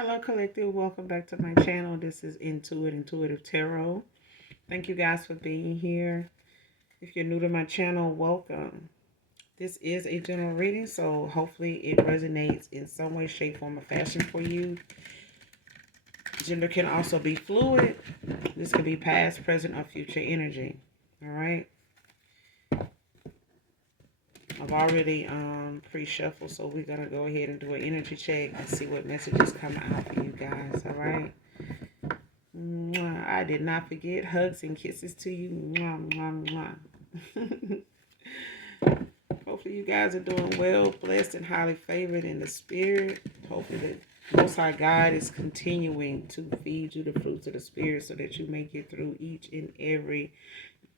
Hello, Collective. Welcome back to my channel. This is Intuitive Tarot. Thank you guys for being here. If you're new to my channel, welcome. This is a general reading, so hopefully it resonates in some way, shape, form, or fashion for you. Gender can also be fluid. This could be past, present, or future energy. All right. I've already pre-shuffled, so we're going to go ahead and do an energy check and see what messages come out for you guys. All right. Mwah. I did not forget. Hugs and kisses to you. Mwah, mwah, mwah. Hopefully you guys are doing well, blessed, and highly favored in the spirit. Hopefully the Most High God is continuing to feed you the fruits of the spirit so that you may get through each and every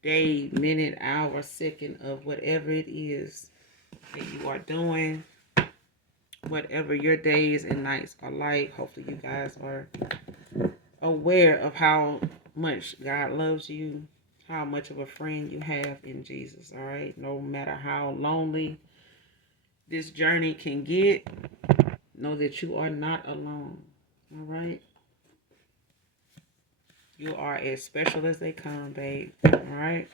day, minute, hour, second of whatever it is that you are doing. Whatever your days and nights are like, hopefully you guys are aware of how much God loves you, how much of a friend you have in Jesus. All right, no matter how lonely this journey can get, know that you are not alone. All right, you are as special as they come, babe. All right,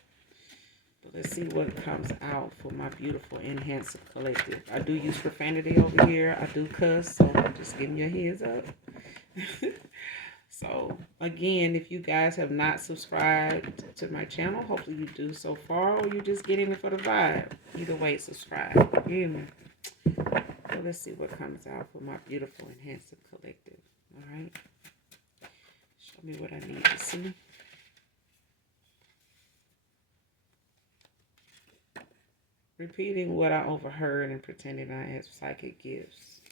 but let's see what comes out for my beautiful enhancer collective. I do use profanity over here. I do cuss, so I'm just giving you a heads up. So, again, if you guys have not subscribed to my channel, hopefully you do so far, or you're just getting it for the vibe. Either way, subscribe. You hear me? So let's see what comes out for my beautiful Enhancer Collective. All right? Show me what I need to see. Repeating what I overheard and pretending I have psychic gifts.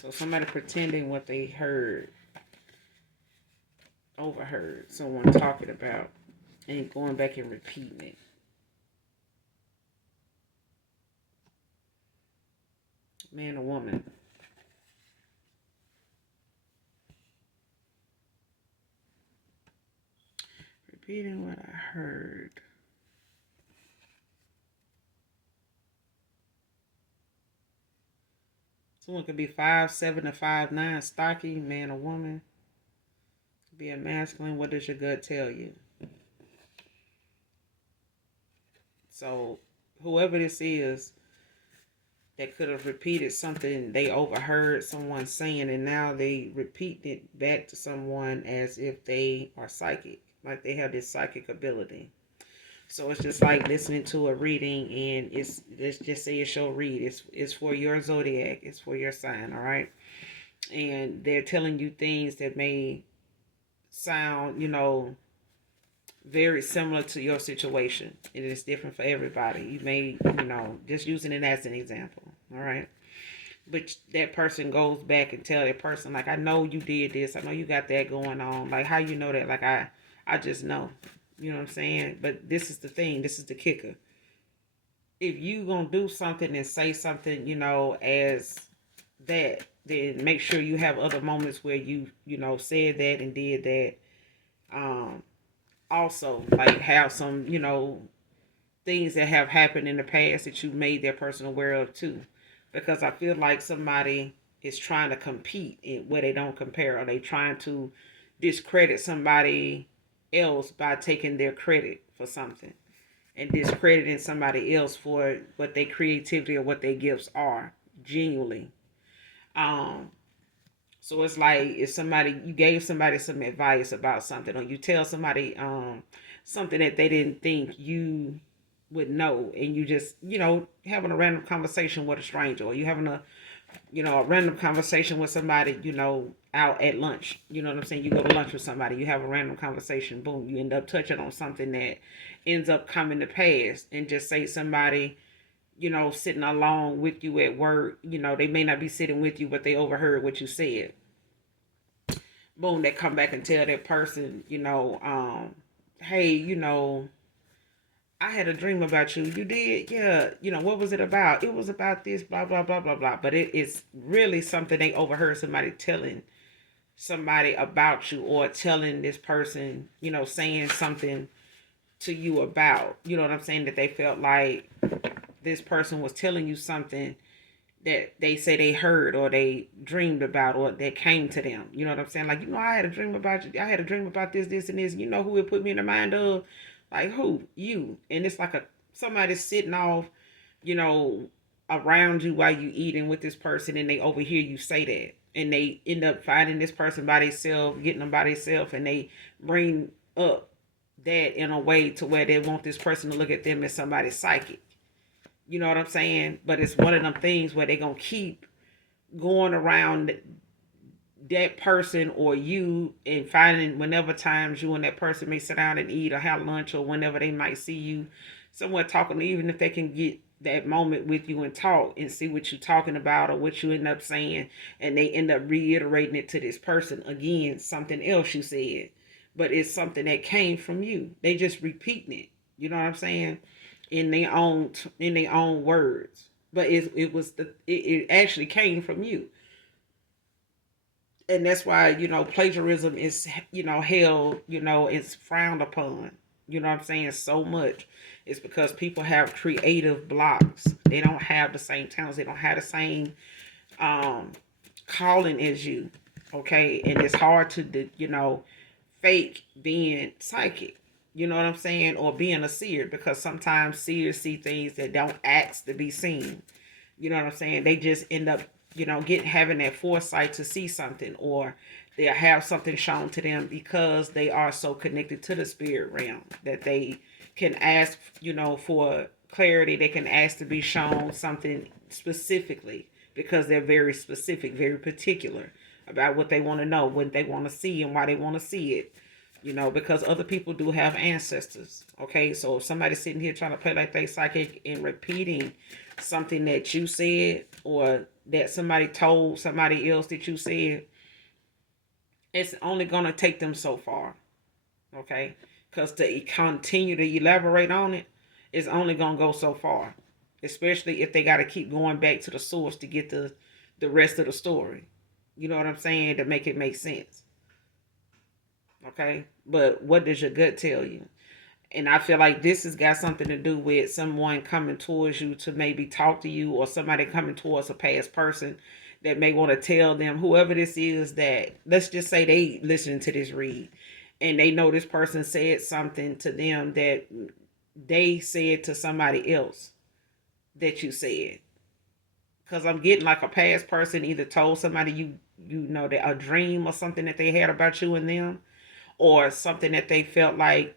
So somebody pretending what they heard, overheard someone talking about, and going back and repeating it. Man or woman. Repeating what I heard. Someone could be 5'7" to 5'9", stocky, man or woman. Could be a masculine. What does your gut tell you? So, whoever this is that could have repeated something they overheard someone saying, and now they repeat it back to someone as if they are psychic, like they have this psychic ability. So it's just like listening to a reading, and let's just say it's your read. It's for your zodiac. It's for your sign, all right? And they're telling you things that may sound, very similar to your situation. It is different for everybody. You may, just using it as an example, all right? But that person goes back and tell that person, like, I know you did this. I know you got that going on. Like, how you know that? Like, I just know. You know what I'm saying? But this is the thing. This is the kicker. If you gonna do something and say something, as that, then make sure you have other moments where you said that and did that. Also, like, have some, things that have happened in the past that you made that person aware of too. Because I feel like somebody is trying to compete in where they don't compare. Or they trying to discredit somebody else by taking their credit for something and discrediting somebody else for what their creativity or what their gifts are genuinely. So it's like if you gave somebody some advice about something, or you tell somebody something that they didn't think you would know, and you just having a random conversation with a stranger, or you having a random conversation with somebody, out at lunch. You know what I'm saying? You go to lunch with somebody, you have a random conversation, boom, you end up touching on something that ends up coming to pass. And just say somebody, sitting along with you at work, they may not be sitting with you, but they overheard what you said. Boom, they come back and tell that person, hey, I had a dream about you. You did? Yeah. What was it about? It was about this, blah, blah, blah, blah, blah. But it's really something they overheard somebody telling somebody about you, or telling this person, saying something to you about, you know what I'm saying, that they felt like this person was telling you something that they say they heard or they dreamed about or that came to them. You know what I'm saying? Like, I had a dream about you. I had a dream about this, this, and this. You know who it put me in the mind of? Like, who? You. And it's like somebody sitting off, you know, around you while you eating with this person, and they overhear you say that. And they end up finding this person by themselves, getting them by themselves, and they bring up that in a way to where they want this person to look at them as somebody psychic. You know what I'm saying? But it's one of them things where they're going to keep going around that person or you and finding whenever times you and that person may sit down and eat or have lunch or whenever they might see you somewhere talking, even if they can get that moment with you and talk and see what you're talking about or what you end up saying, and they end up reiterating it to this person again, something else you said, but it's something that came from you. They just repeating it. You know what I'm saying? In their own words, but it actually came from you. And that's why plagiarism is held, it's frowned upon. You know what I'm saying? So much. It's because people have creative blocks. They don't have the same talents. They don't have the same um calling as you. Okay, and it's hard to fake being psychic. You know what I'm saying? Or being a seer, because sometimes seers see things that don't ask to be seen. You know what I'm saying? They just end up, having that foresight to see something, or they'll have something shown to them because they are so connected to the spirit realm that they can ask, for clarity. They can ask to be shown something specifically because they're very specific, very particular about what they want to know, what they want to see, and why they want to see it. Because other people do have ancestors. Okay, so if somebody's sitting here trying to play like they psychic and repeating something that you said or that somebody told somebody else that you said, it's only going to take them so far. Okay, because to continue to elaborate on it, it's only going to go so far, especially if they got to keep going back to the source to get the rest of the story. You know what I'm saying? To make it make sense. Okay, but what does your gut tell you? And I feel like this has got something to do with someone coming towards you to maybe talk to you, or somebody coming towards a past person that may want to tell them, whoever this is, that let's just say they listening to this read and they know this person said something to them that they said to somebody else that you said. Because I'm getting like a past person either told somebody that a dream or something that they had about you and them, or something that they felt like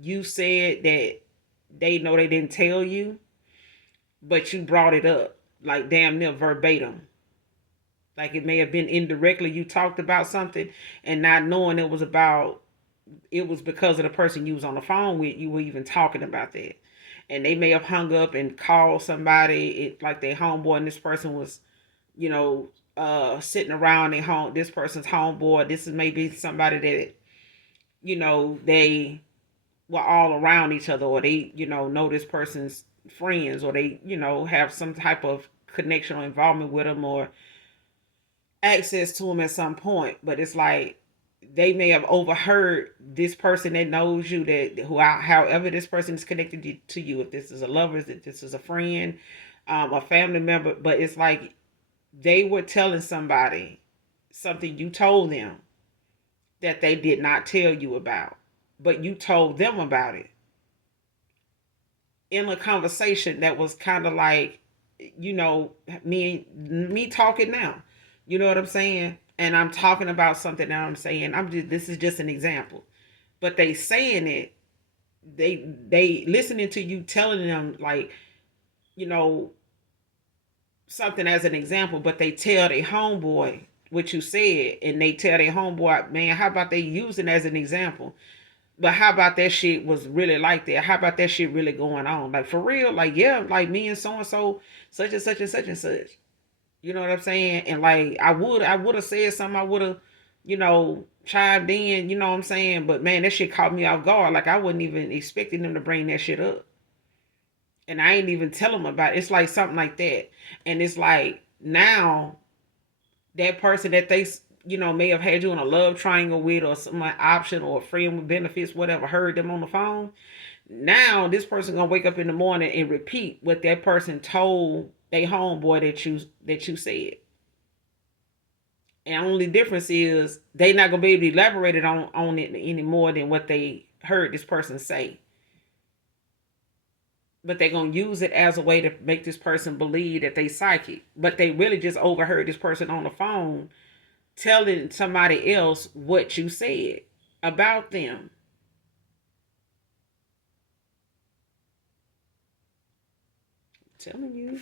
you said that they know they didn't tell you, but you brought it up like damn near verbatim. Like it may have been indirectly you talked about something, and not knowing it was because of the person you was on the phone with, you were even talking about that. And they may have hung up and called somebody, like their homeboy, and this person was, sitting around their home, this person's homeboy. This is maybe somebody that, they were all around each other, or they, know this person's friends, or they, have some type of connection or involvement with them, or access to them at some point. But it's like they may have overheard this person that knows you, however this person is connected to you, if this is a lover, if this is a friend, a family member. But it's like they were telling somebody something you told them that they did not tell you about, but you told them about it in a conversation that was kind of like, me talking now. You know what I'm saying? And I'm talking about something that I'm saying. This is just an example. But they saying it, they listening to you telling them, like, you know, something as an example, but they tell their homeboy what you said, and they tell their homeboy, man, how about they use it as an example? But how about that shit was really like that? How about that shit really going on? Like for real? Like, yeah, like me and so and so, such and such and such and such. You know what I'm saying? And like I would have said something, I would have, chimed in, you know what I'm saying? But man, that shit caught me off guard. Like I wasn't even expecting them to bring that shit up. And I ain't even tell them about it. It's like something like that. And it's like now that person that they may have had you in a love triangle with, or some like option, or a friend with benefits, whatever, heard them on the phone. Now this person gonna wake up in the morning and repeat what that person told they homeboy that you said. And only difference is they not gonna be able to elaborate it on it any more than what they heard this person say. But they're gonna use it as a way to make this person believe that they psychic. But they really just overheard this person on the phone telling somebody else what you said about them. I'm telling you.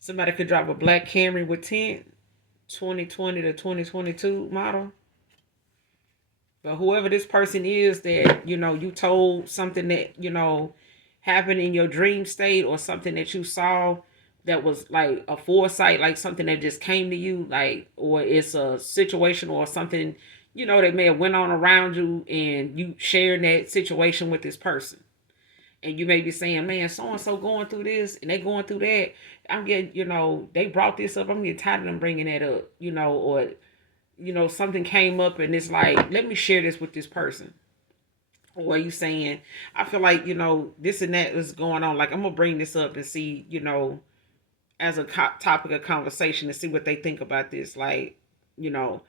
Somebody could drive a black Camry with tint, 2020 to 2022 model. But whoever this person is that, you told something that, happened in your dream state, or something that you saw that was like a foresight, like something that just came to you, like, or it's a situation or something, that may have went on around you, and you sharing that situation with this person. And you may be saying, man, so and so going through this and they going through that. I'm getting, they brought this up. I'm getting tired of them bringing that up, or something came up and it's like, let me share this with this person. Or you saying, I feel like, this and that is going on. Like, I'm going to bring this up and see, as a topic of conversation, to see what they think about this. Like, you know,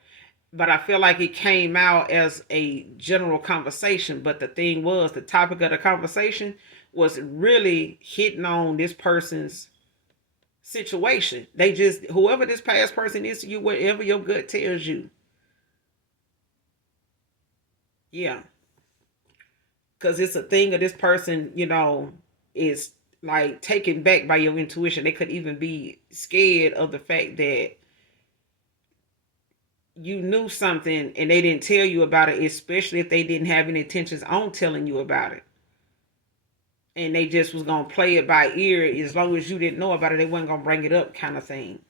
but I feel like it came out as a general conversation. But the thing was, the topic of the conversation was really hitting on this person's situation. They just, whoever this past person is to you, whatever your gut tells you. Yeah. Because it's a thing of this person, is like taken back by your intuition. They could even be scared of the fact that you knew something and they didn't tell you about it, especially if they didn't have any intentions on telling you about it. And they just was gonna play it by ear. As long as you didn't know about it, they wasn't gonna bring it up, kind of thing.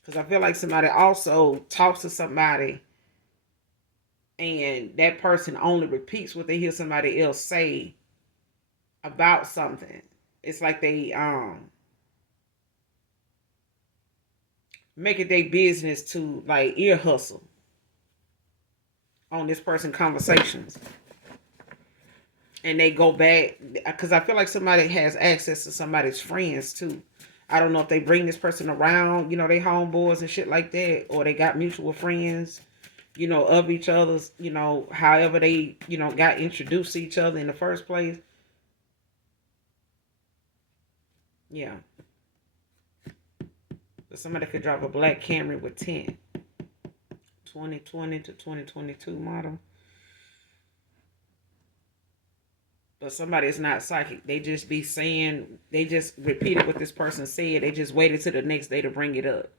Because I feel like somebody also talks to somebody, and that person only repeats what they hear somebody else say about something. It's like they make it their business to like ear hustle on this person conversations. And they go back, because I feel like somebody has access to somebody's friends too. I don't know if they bring this person around, they homeboys and shit like that, or they got mutual friends, of each other's, however they, got introduced to each other in the first place. Yeah. But somebody could drive a black Camry with 2020 to 2022 model. But somebody is not psychic. They just be saying, they just repeated what this person said. They just waited till the next day to bring it up.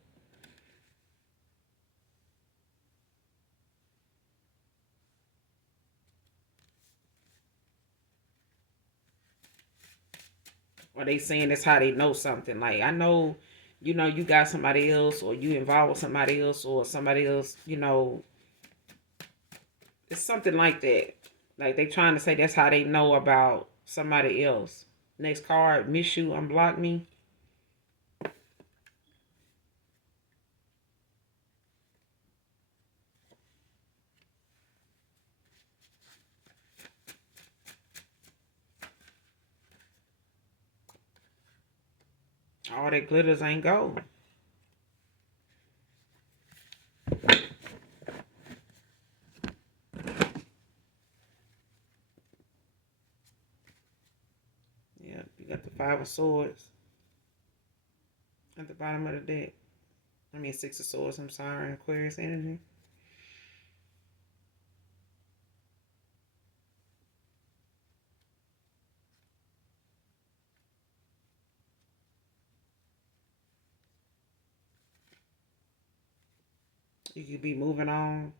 Or they saying that's how they know something. Like, I know, you got somebody else, or you involved with somebody else, or somebody else, it's something like that. Like, they trying to say that's how they know about somebody else. Next card, miss you, unblock me. All that glitters ain't gold. Yeah, you got the Five of Swords at the bottom of the deck. I mean, Six of Swords, I'm sorry, Aquarius energy. You could be moving on.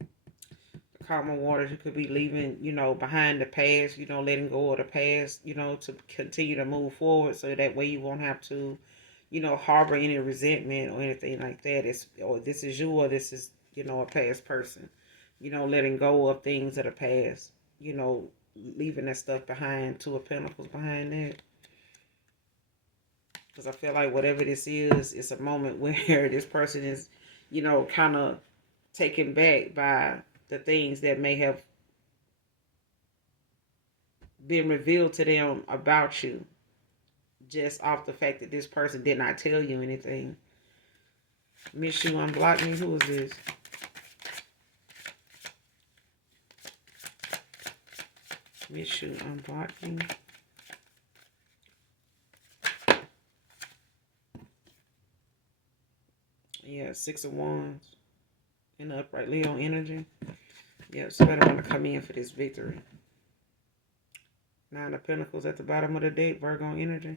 The Karma Waters, you could be leaving, behind the past, letting go of the past, to continue to move forward, so that way you won't have to, harbor any resentment or anything like that. It's, or this is you, or this is, a past person. Letting go of things that are past, leaving that stuff behind. Two of Pentacles behind that. Because I feel like whatever this is, it's a moment where this person is, kind of taken back by the things that may have been revealed to them about you, just off the fact that this person did not tell you anything. Miss you, unblock me. Who is this? Miss you, unblock me. Yeah, Six of Wands in the upright Leo energy. Yeah, somebody want to come in for this victory. Nine of Pentacles at the bottom of the deck, Virgo energy.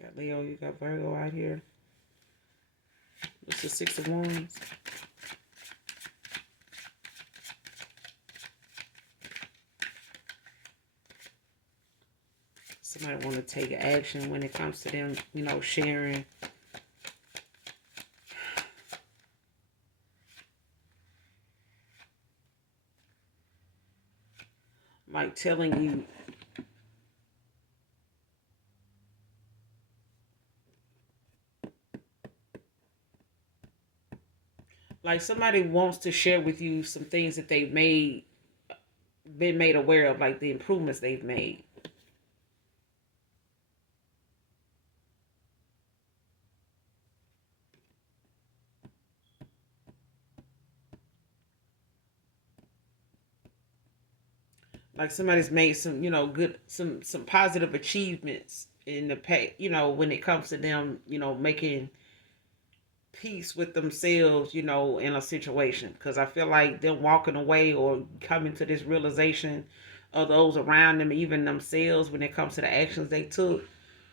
Got Leo, you got Virgo out here. It's the Six of Wands. Somebody want to take action when it comes to them, sharing. Like telling you. Like somebody wants to share with you some things that they've been made aware of, like the improvements they've made. Like somebody's made some, good, some positive achievements in the past, when it comes to them, making peace with themselves, in a situation. Because I feel like them walking away or coming to this realization of those around them, even themselves, when it comes to the actions they took.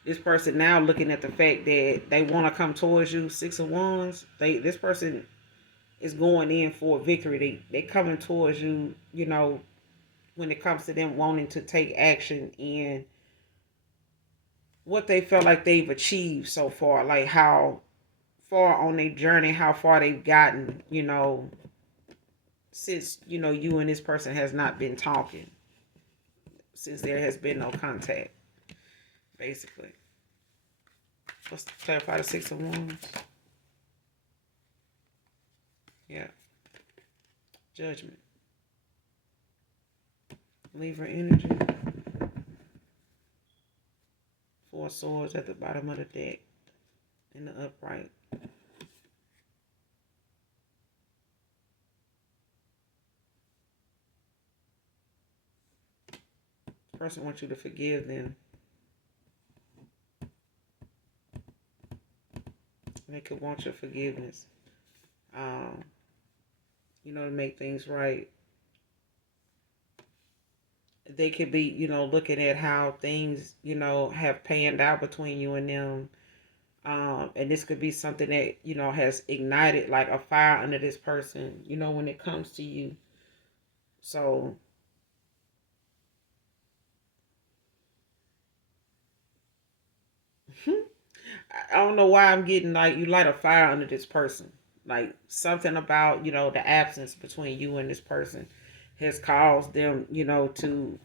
This person now looking at the fact that they want to come towards you, Six of Wands. This person is going in for a victory. They coming towards you, when it comes to them wanting to take action in what they feel like they've achieved so far, like how far on their journey, how far they've gotten, since, you and this person has not been talking, since there has been no contact, basically. Let's clarify the Six of Wands. Yeah. Judgment. Libra energy. Four Swords at the bottom of the deck in the upright. The person wants you to forgive them. They could want your forgiveness, to make things right. They could be, looking at how things, have panned out between you and them. And this could be something that, has ignited like a fire under this person, when it comes to you. So, I don't know why I'm getting like you light a fire under this person. Like something about, the absence between you and this person has caused them, to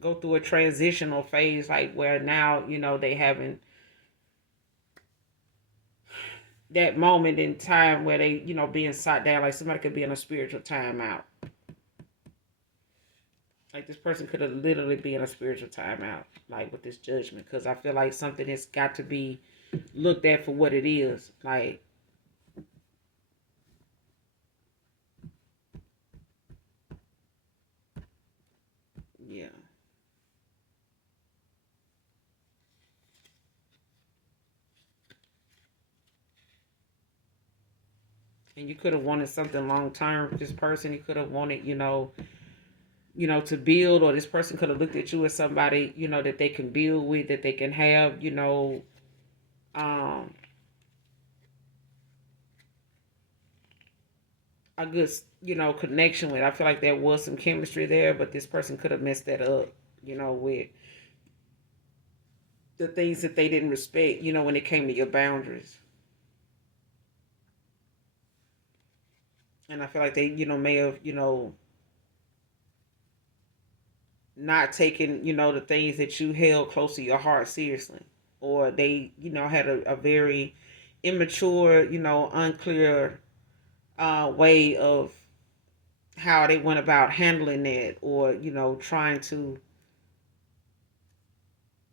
go through a transitional phase, like where now, they having that moment in time where they, being sat down, like somebody could be in a spiritual timeout. Like this person could have literally been in a spiritual timeout, like with this judgment, because I feel like something has got to be looked at for what it is. Like, yeah. And you could have wanted something long term with this person. You could have wanted, to build, or this person could have looked at you as somebody, that they can build with, that they can have, um, a good, connection with. I feel like there was some chemistry there, but this person could have messed that up, with the things that they didn't respect, when it came to your boundaries. And I feel like they, may have, not taken, the things that you held close to your heart seriously. Or they, had a very immature, unclear way of how they went about handling it, or, trying to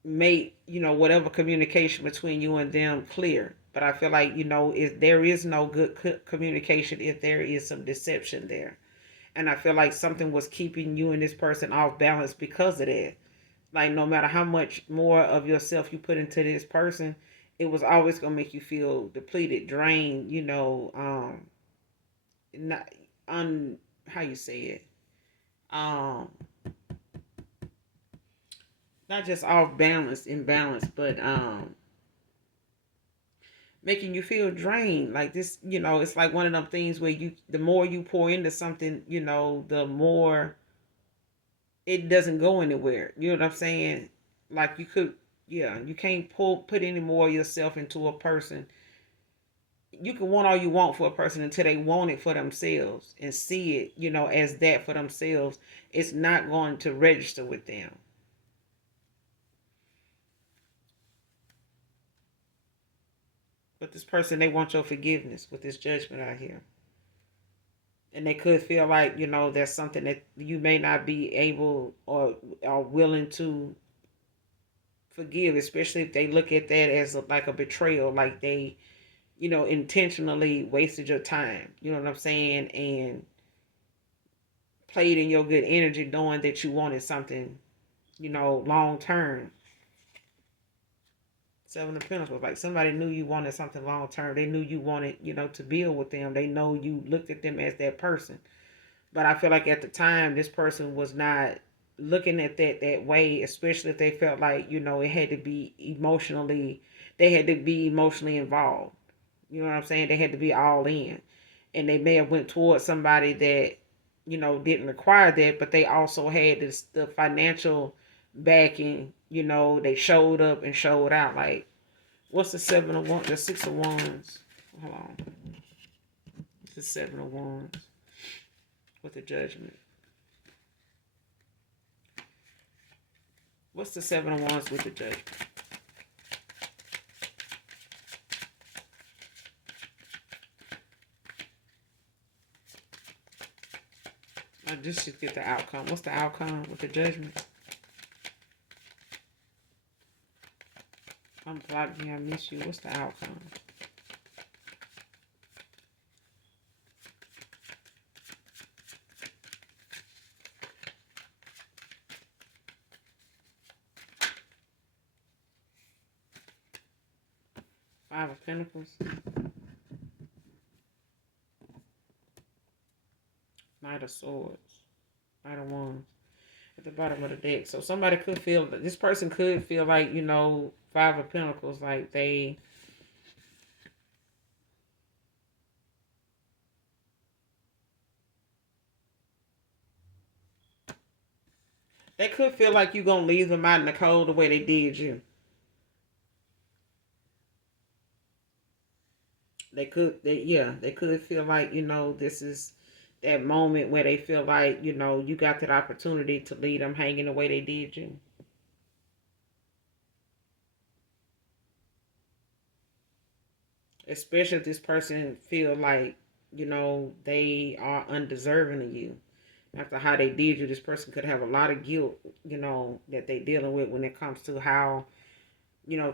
make, whatever communication between you and them clear. But I feel like, if there is no good communication, if there is some deception there. And I feel like something was keeping you and this person off balance because of that. Like, no matter how much more of yourself you put into this person, it was always gonna make you feel depleted, drained, not un how you say it, um, not just off balance, imbalanced, but making you feel drained. Like this, it's like one of them things where the more you pour into something, the more it doesn't go anywhere. You know what I'm saying? Like you could, yeah, you can't put any more of yourself into a person. You can want all you want for a person until they want it for themselves and see it, as that for themselves. It's not going to register with them. But this person, they want your forgiveness with this judgment out here. And they could feel like, there's something that you may not be able or are willing to forgive, especially if they look at that as like a betrayal, like they, intentionally wasted your time. You know what I'm saying? And played in your good energy knowing that you wanted something, long term. Seven of Pentacles, like somebody knew you wanted something long term. They knew you wanted, to build with them. They know you looked at them as that person. But I feel like at the time, this person was not looking at that way, especially if they felt like, it had to be emotionally, they had to be emotionally involved. You know what I'm saying? They had to be all in. And they may have went towards somebody that, didn't require that, but they also had the financial backing. They showed up and showed out. Like, what's the seven of wands? The six of wands. Hold on. It's the seven of wands with the judgment. What's the seven of wands with the judgment? I just should get the outcome. What's the outcome with the judgment? I'm blocking you. I miss you. What's the outcome? Five of Pentacles. Knight of Swords. Knight of Wands. At the bottom of the deck. So somebody could feel, this person could feel like, Five of Pentacles, like they could feel like you gonna leave them out in the cold the way they did you. They could feel like, this is that moment where they feel like, you got that opportunity to leave them hanging the way they did you. Especially if this person feel like, they are undeserving of you. After how they did you, this person could have a lot of guilt, that they dealing with when it comes to how,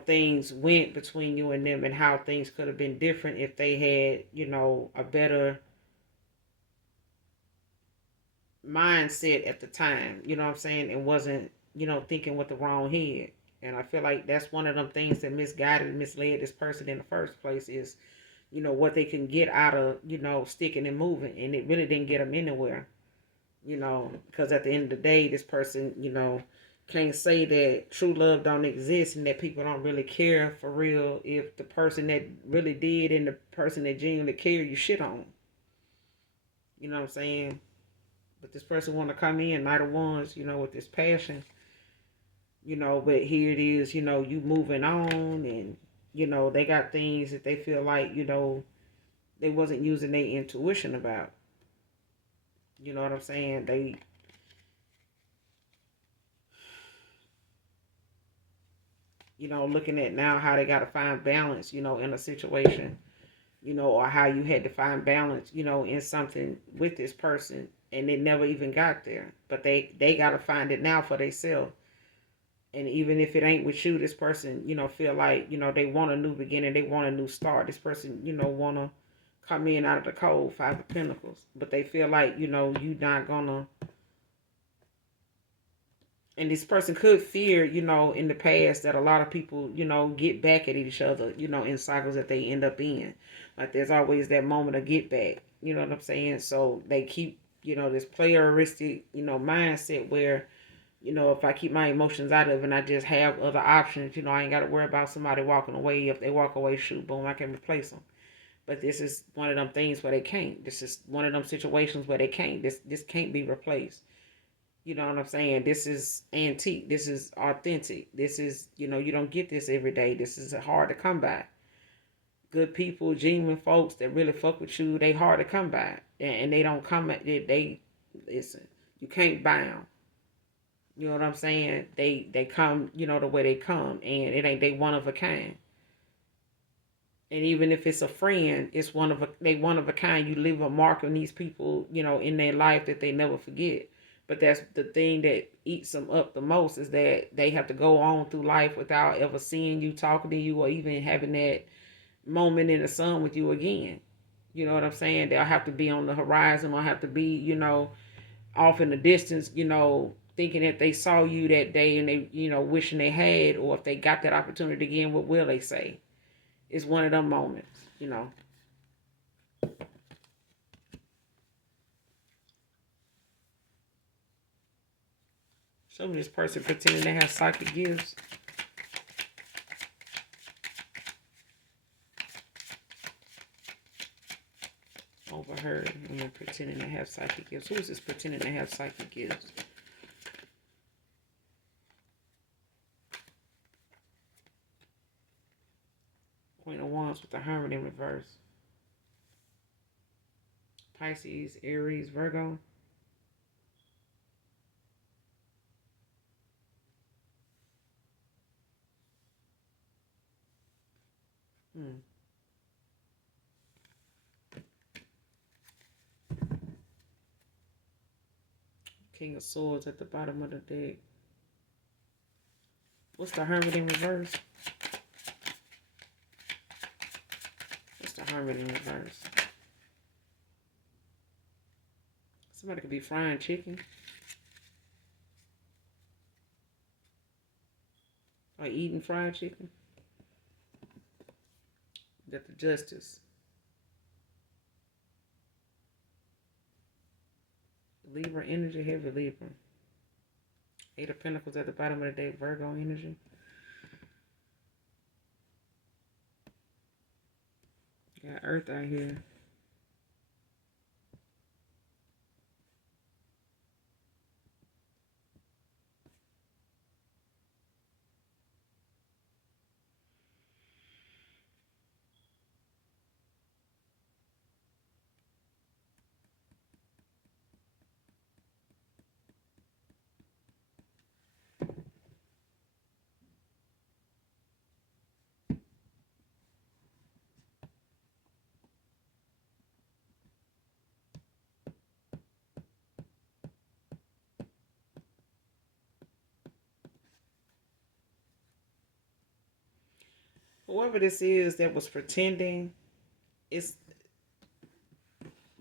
things went between you and them, and how things could have been different if they had, a better mindset at the time, you know what I'm saying, and wasn't, thinking with the wrong head. And I feel like that's one of them things that misguided and misled this person in the first place is, what they can get out of, sticking and moving. And it really didn't get them anywhere, because at the end of the day, this person, can't say that true love don't exist and that people don't really care for real if the person that really did and the person that genuinely care you shit on. You know what I'm saying? But this person want to come in, Knight of Wands, with this passion, but here it is, you moving on, and, they got things that they feel like, they wasn't using their intuition about. You know what I'm saying? They, looking at now how they got to find balance, in a situation, or how you had to find balance, in something with this person, and it never even got there. But they got to find it now for themselves. And even if it ain't with you, this person, feel like, they want a new beginning, they want a new start. This person, want to come in out of the cold, Five of Pentacles. But they feel like, you not gonna, and this person could fear, in the past that a lot of people, get back at each other, in cycles that they end up in. Like there's always that moment of get back, you know what I'm saying? So they keep, this playeristic, mindset where, if I keep my emotions out of it and I just have other options, I ain't got to worry about somebody walking away. If they walk away, shoot, boom, I can replace them. But this is one of them things where they can't. This is one of them situations where they can't. This can't be replaced. You know what I'm saying? This is antique. This is authentic. This is, you don't get this every day. This is hard to come by. Good people, genuine folks that really fuck with you, they hard to come by. And they don't come, listen, you can't buy them. You know what I'm saying? They come, the way they come, and it ain't they one of a kind. And even if it's a friend, it's they one of a kind. You leave a mark on these people, in their life that they never forget. But that's the thing that eats them up the most, is that they have to go on through life without ever seeing you, talking to you, or even having that moment in the sun with you again. You know what I'm saying? They'll have to be on the horizon, or have to be, off in the distance, thinking that they saw you that day and they, wishing they had, or if they got that opportunity again, what will they say? It's one of them moments. Show me this person pretending they have psychic gifts. Overheard and pretending they have psychic gifts. Who is this pretending they have psychic gifts? Queen of Wands with the Hermit in reverse. Pisces, Aries, Virgo. Hmm. King of Swords at the bottom of the deck. What's the Hermit in reverse? What's the Hermit in reverse? Somebody could be frying chicken. Or eating fried chicken. That the Justice. Libra energy, heavy Libra. Eight of Pentacles at the bottom of the deck, Virgo energy. Got Earth out here. Whoever this is that was pretending, it's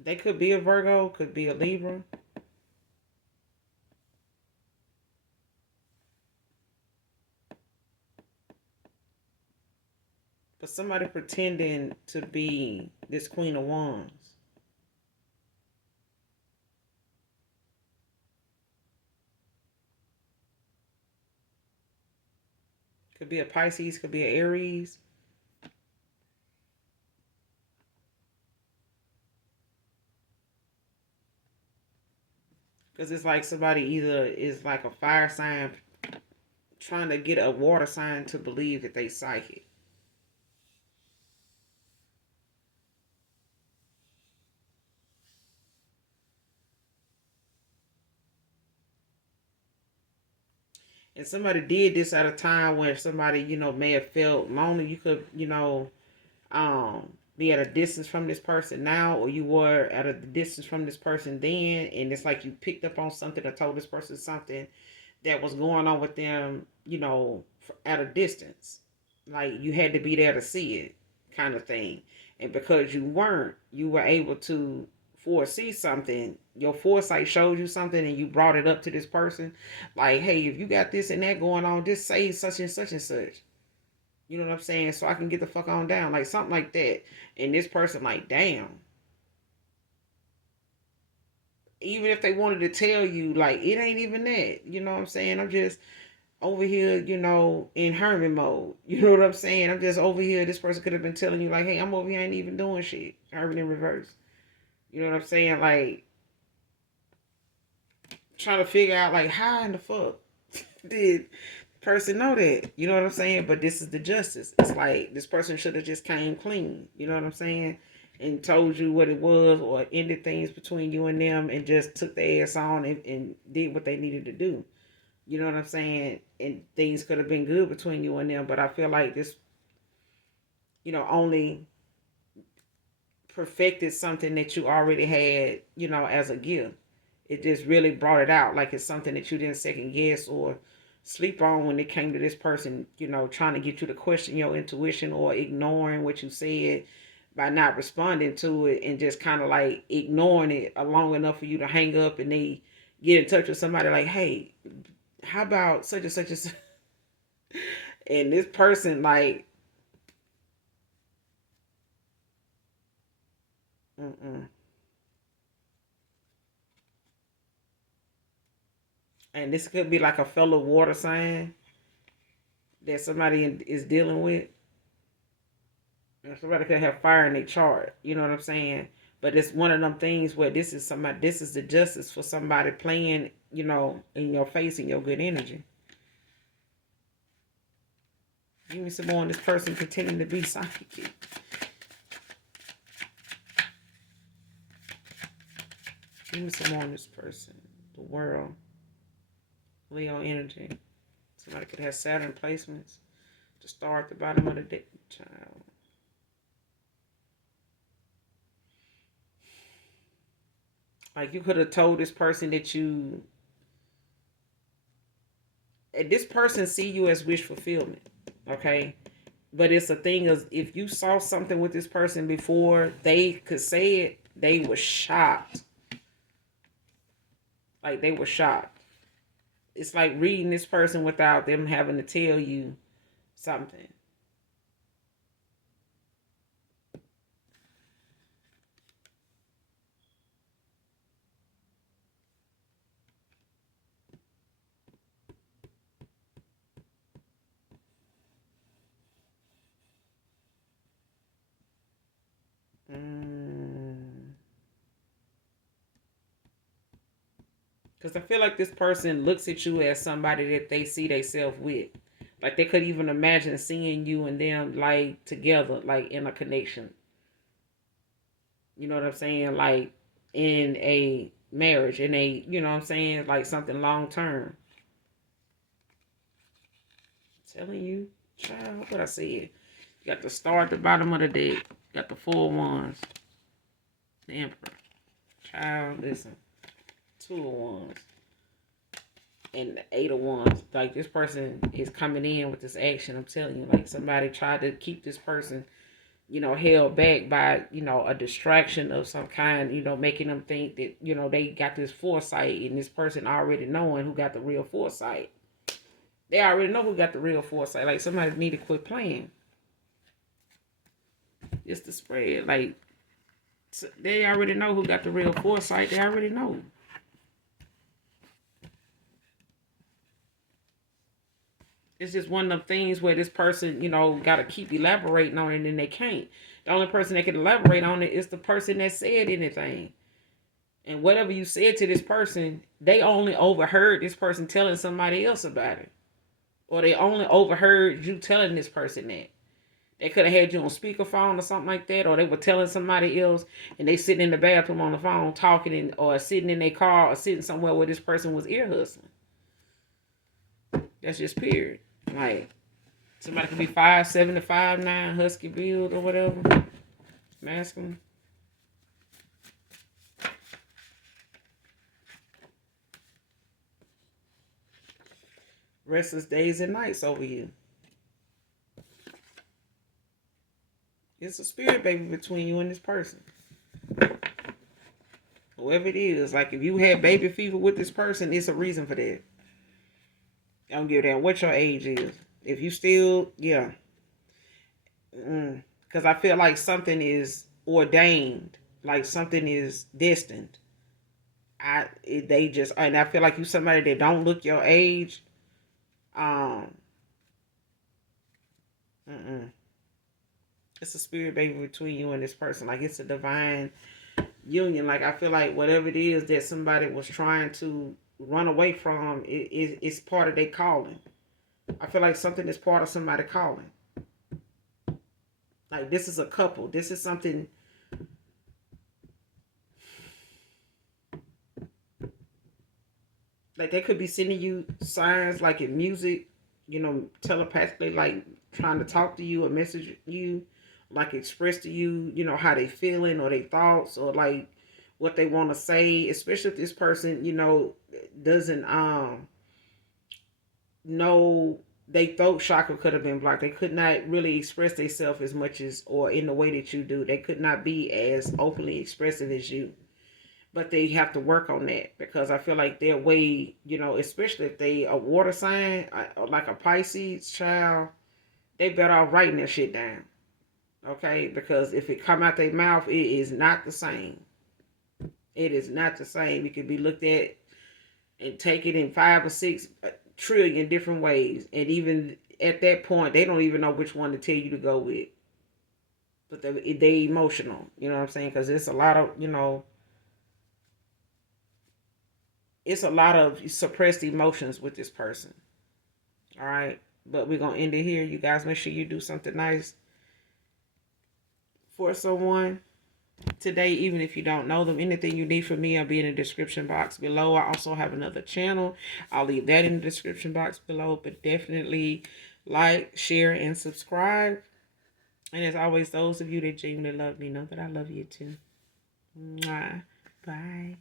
they could be a Virgo, could be a Libra. But somebody pretending to be this Queen of Wands. Could be a Pisces, could be an Aries. Because it's like somebody either is like a fire sign trying to get a water sign to believe that they psychic. and somebody did this at a time where somebody, may have felt lonely, you could, be at a distance from this person now, or you were at a distance from this person then, and it's like you picked up on something or told this person something that was going on with them, at a distance. Like you had to be there to see it, kind of thing. And because you weren't, you were able to foresee something. Your foresight showed you something and you brought it up to this person. Like, hey, if you got this and that going on, just say such and such and such. You know what I'm saying? So I can get the fuck on down. Like something like that. And this person, like, damn. Even if they wanted to tell you, like, it ain't even that. You know what I'm saying? I'm just over here, in hermit mode. You know what I'm saying? I'm just over here. This person could have been telling you, like, hey, I'm over here, I ain't even doing shit. Hermit in reverse. You know what I'm saying? Like, trying to figure out, like, how in the fuck did person know that? You know what I'm saying? But this is the justice. It's like this person should have just came clean. You know what I'm saying? And told you what it was, or ended things between you and them, and just took their ass on and did what they needed to do. You know what I'm saying? And things could have been good between you and them, but I feel like this, only perfected something that you already had, as a gift. It just really brought it out like it's something that you didn't second guess or sleep on when it came to this person, trying to get you to question your intuition or ignoring what you said by not responding to it and just kind of like ignoring it long enough for you to hang up and they get in touch with somebody like, hey, how about such and such and such? And this person like, mm-mm. And this could be like a fellow water sign that somebody is dealing with. And somebody could have fire in their chart. You know what I'm saying? But it's one of them things where this is somebody. This is the justice for somebody playing, in your face in your good energy. Give me some more on this person pretending to be psychic. Give me some more on this person. The world. Leo energy. Somebody could have Saturn placements. The star at the bottom of the deck. Child. Like you could have told this person that this person see you as wish fulfillment. Okay? But it's a thing of if you saw something with this person before they could say it, they were shocked. Like they were shocked. It's like reading this person without them having to tell you something. Because I feel like this person looks at you as somebody that they see themselves with. Like they could even imagine seeing you and them like together, like in a connection. You know what I'm saying? Like in a marriage, in a, you know what I'm saying? Like something long term. I'm telling you, child, what I said. You got the star at the bottom of the deck. Got the 4 wands. The emperor. Child, listen. 2 of wands. And the 8 of wands. Like this person is coming in with this action. I'm telling you, like somebody tried to keep this person, held back by, a distraction of some kind, making them think that, they got this foresight and this person already knowing who got the real foresight. They already know who got the real foresight. Like somebody need to quit playing. It's the spread. Like they already know who got the real foresight. They already know. It's just one of them things where this person, got to keep elaborating on it and they can't. The only person that can elaborate on it is the person that said anything. And whatever you said to this person, they only overheard this person telling somebody else about it. Or they only overheard you telling this person that. They could have had you on speakerphone or something like that, or they were telling somebody else and they sitting in the bathroom on the phone talking, or sitting in their car or sitting somewhere where this person was ear hustling. That's just period. Like, somebody could be 5'7" to 5'9", husky build or whatever, masculine. Restless days and nights over you. It's a spirit baby between you and this person. Whoever it is, like if you had baby fever with this person, it's a reason for that. I don't give a damn what your age is. If you still, yeah. Because I feel like something is ordained, like something is destined. They just, and I feel like you somebody that don't look your age. Um, mm-mm. It's a spirit baby between you and this person. Like it's a divine union. Like I feel like whatever it is that somebody was trying to run away from, it's part of their calling. I feel like something is part of somebody calling. Like this is a couple. This is something. Like they could be sending you signs, like in music, telepathically, like trying to talk to you or message you, like express to you, how they feeling or their thoughts or like what they want to say. Especially if this person, doesn't know they throat chakra could have been blocked. They could not really express themselves as much as or in the way that you do. They could not be as openly expressive as you. But they have to work on that because I feel like their way, especially if they a water sign, like a Pisces child, they better off writing that shit down. Okay, because if it come out their mouth, it is not the same. It is not the same. It can be looked at and taken in 5 or 6 trillion different ways, and even at that point, they don't even know which one to tell you to go with. But they emotional. You know what I'm saying? Because it's a lot of it's a lot of suppressed emotions with this person. All right. But we're going to end it here. You guys make sure you do something nice for someone today, even if you don't know them. Anything you need from me, I'll be in the description box below. I also have another channel. I'll leave that in the description box below. But definitely like, share, and subscribe. And as always, those of you that genuinely love me know that I love you too. Mwah. Bye.